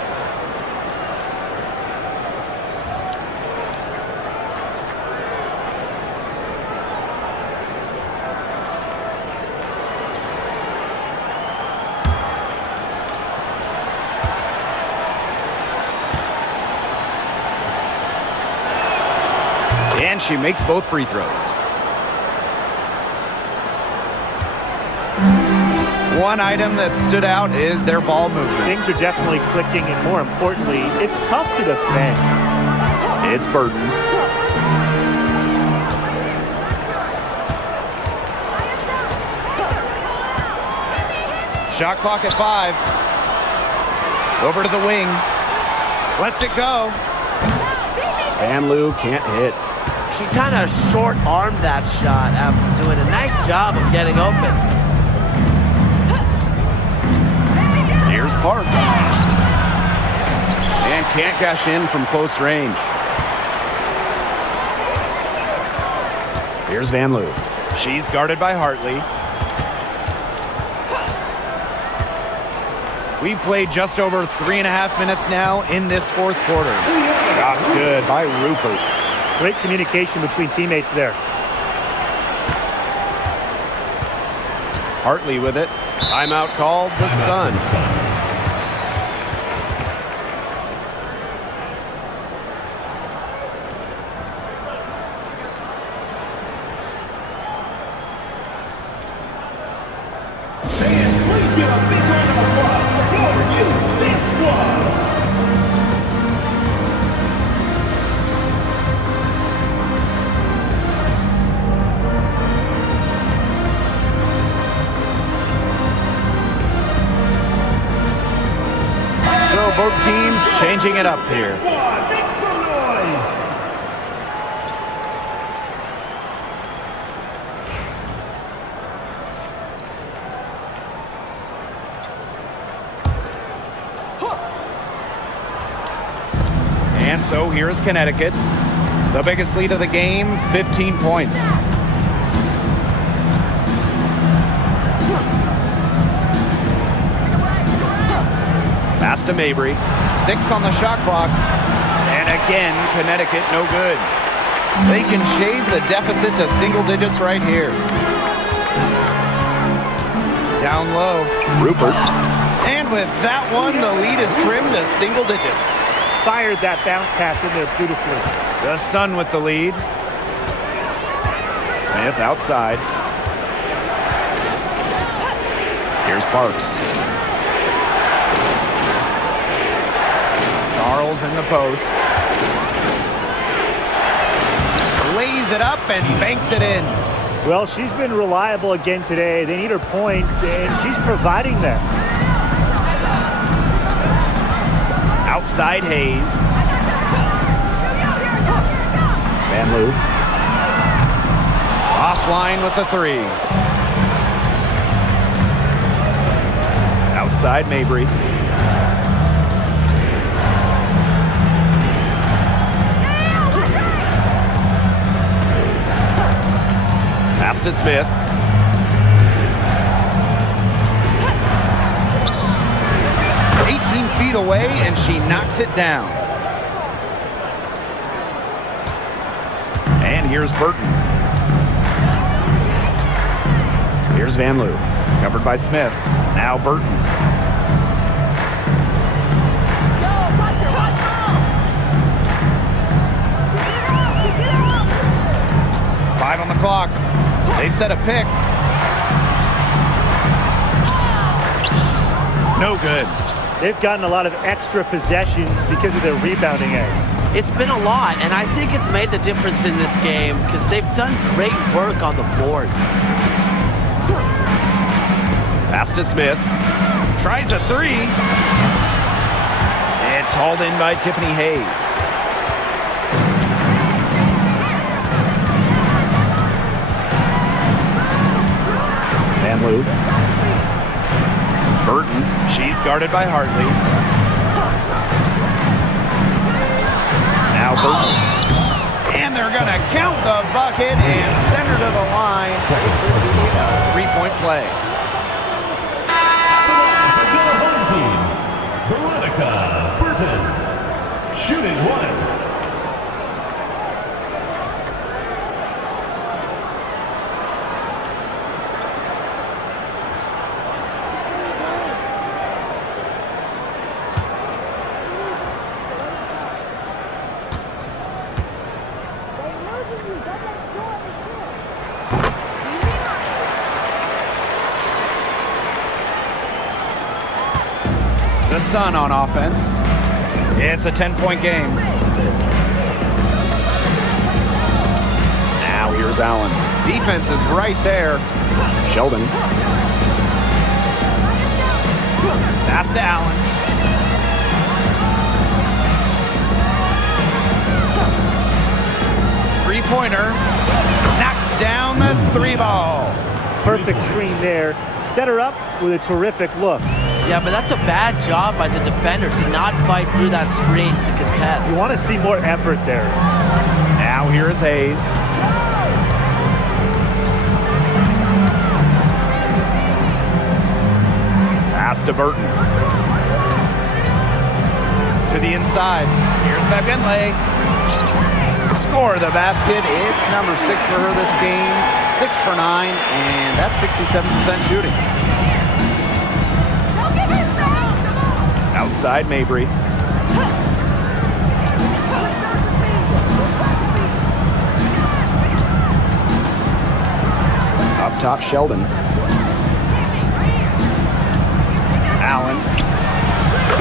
And she makes both free throws. One item that stood out is their ball movement. Things are definitely clicking, and more importantly, it's tough to defend. It's Burton. Shot clock at 5. Over to the wing. Lets it go. Van Loo can't hit. She kind of short-armed that shot after doing a nice job of getting open. Here's Parks. And can't cash in from close range. Here's Van Loo. She's guarded by Hartley. We've played just over 3.5 minutes now in this fourth quarter. Shots good by Rupert. Great communication between teammates there. Hartley with it. Timeout called to Suns. Please give a big round of applause for you, this squad. So both teams changing it up here. Make some noise. And so here is Connecticut. The biggest lead of the game, 15 points. Pass to Mabry. 6 on the shot clock. And again, Connecticut no good. They can shave the deficit to single digits right here. Down low. Rupert. And And with that one, the lead is trimmed to single digits. Fired that bounce pass in there beautifully. The Sun with the lead. Smith outside. Here's Parks. Charles in the post. Lays it up and banks it in. Well, she's been reliable again today. They need her points, and she's providing them. Outside Hayes. Van Loo. Offline with the three. Outside Mabry. Pass to Smith. Feet away, and she knocks it down. And here's Burton. Here's Van Loo, covered by Smith. Now Burton. Five on the clock. They set a pick. No good. They've gotten a lot of extra possessions because of their rebounding edge. It's been a lot, and I think it's made the difference in this game because they've done great work on the boards. Pass to Smith. Tries a three. It's hauled in by Tiffany Hayes. Van Loo. Burton. She's guarded by Hartley. Now Burton. And they're going to count the bucket and send her to the line. Three-point play. The home team, Veronica Burton, shooting one. The Sun on offense. It's a 10-point game. Now here's Allen. Defense is right there. Sheldon. Pass to Allen. Three-pointer. Knocks down the three ball. Perfect screen there. Set her up with a terrific look. Yeah, but that's a bad job by the defender to not fight through that screen to contest. You want to see more effort there. Now here is Hayes. Pass to Burton. To the inside. Here's Fabienne. Score the basket. It's number 6 for her this game. 6 for 9, and that's 67% shooting. Outside Mabry. Up top Sheldon. Allen.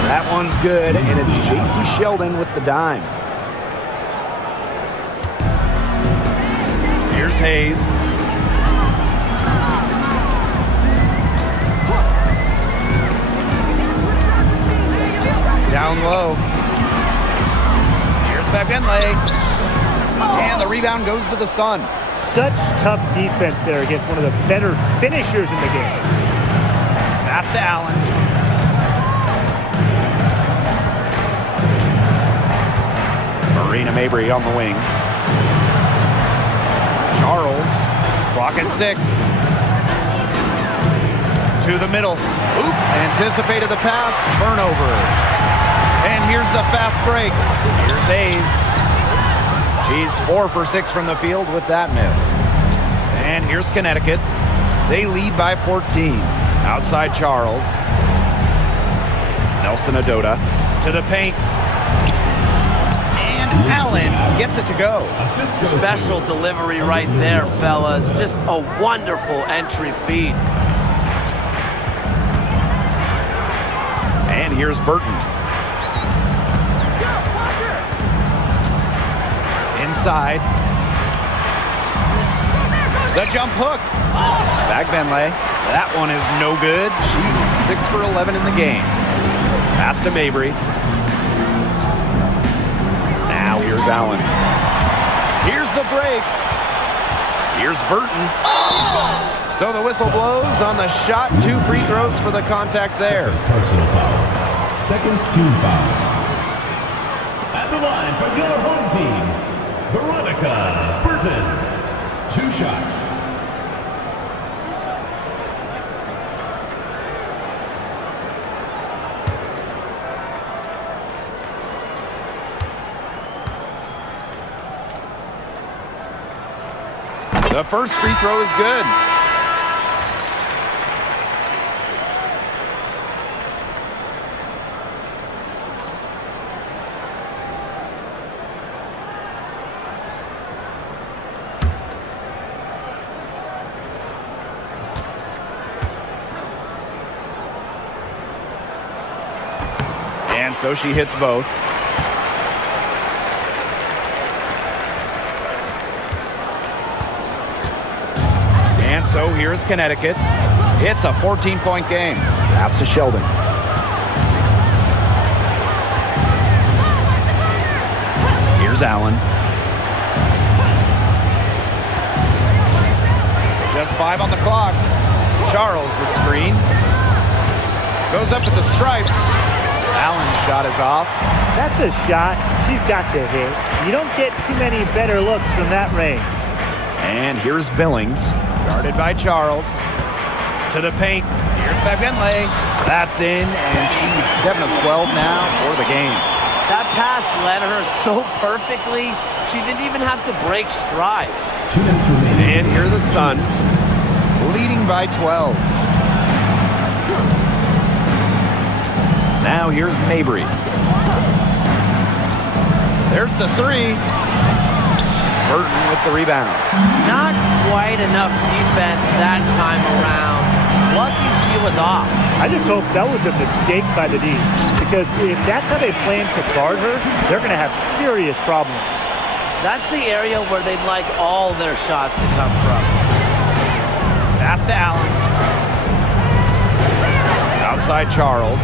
That one's good, and it's J.C. Sheldon with the dime. Here's Hayes. Down low. Here's Fabienne. And the rebound goes to the Sun. Such tough defense there against one of the better finishers in the game. Pass to Allen. Marina Mabry on the wing. Charles. Clock at 6. To the middle. Oop. Anticipated the pass. Turnover. And here's the fast break. Here's Hayes. She's 4 for 6 from the field with that miss. And here's Connecticut. They lead by 14. Outside Charles. Nelson Adota to the paint. And Allen gets it to go. Special delivery right there, fellas. Just a wonderful entry feed. And here's Burton. Inside. The jump hook. Spagbenley. That one is no good. She's 6 for 11 in the game. Pass to Mabry. Now here's Allen. Here's the break. Here's Burton. So the whistle blows on the shot. 2 free throws for the contact there. Personal foul. Second team foul. At the line for your home team, Veronica Burton. 2 shots. The first free throw is good. And so she hits both. And so here's Connecticut. It's a 14-point game. Pass to Sheldon. Here's Allen. Just 5 on the clock. Charles, the screen. Goes up at the stripe. Allen's shot is off. That's a shot she's got to hit. You don't get too many better looks from that range. And here's Billings. Guarded by Charles. To the paint. Here's Spagbenley. That's in, and she's 7 of 12 now for the game. That pass led her so perfectly, she didn't even have to break stride. 2 minutes remaining. And here are the Suns, leading by 12. Now here's Mabry. There's the 3. Burton with the rebound. Not quite enough defense that time around. Lucky she was off. I just hope that was a mistake by the D, because if that's how they plan to guard her, they're going to have serious problems. That's the area where they'd like all their shots to come from. Pass to Allen. Outside Charles.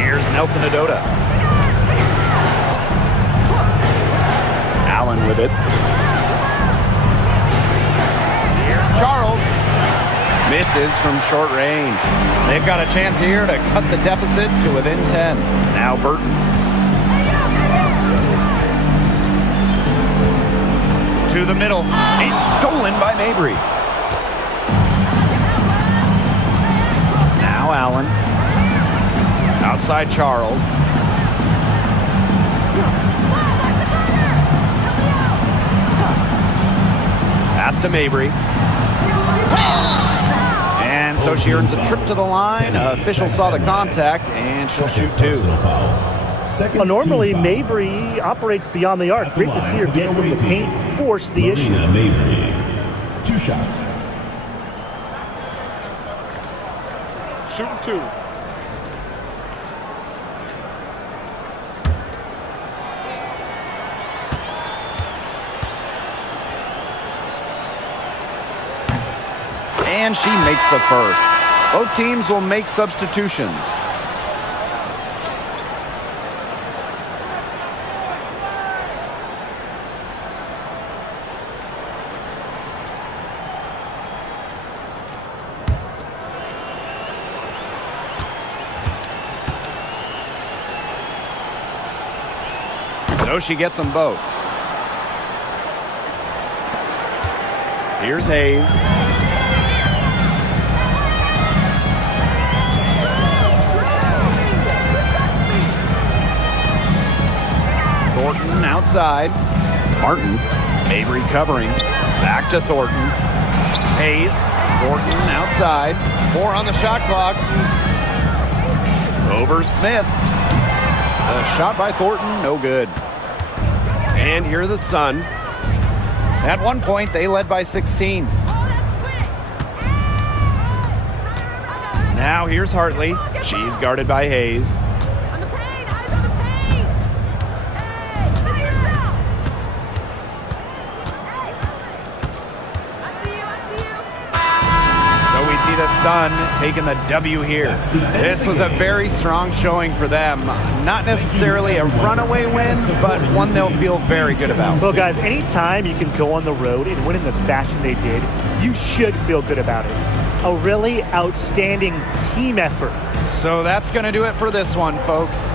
Here's Nelson Adota. Allen with it. Here's Charles. Misses from short range. They've got a chance here to cut the deficit to within 10. Now Burton. To the middle. It's stolen by Mabry. Now Allen. Outside Charles. Pass to Mabry. And so she earns a trip to the line. Official saw the contact, and she'll shoot 2. Well, normally Mabry operates beyond the arc. Great to see her get into the paint, force the issue. Mabry. 2 shots. Shooting 2. And she makes the first. Both teams will make substitutions. So she gets them both. Here's Hayes. Thornton outside. Martin. Mabry covering. Back to Thornton. Hayes. Thornton outside. 4 on the shot clock. Over Smith. A shot by Thornton, no good. And here the Sun. At one point, they led by 16. Now here's Hartley. She's guarded by Hayes. The Sun taking the W here. This was a very strong showing for them. Not necessarily a runaway win, but one they'll feel very good about. Well, guys, anytime you can go on the road and win in the fashion they did, you should feel good about it. A really outstanding team effort. So that's going to do it for this one, folks.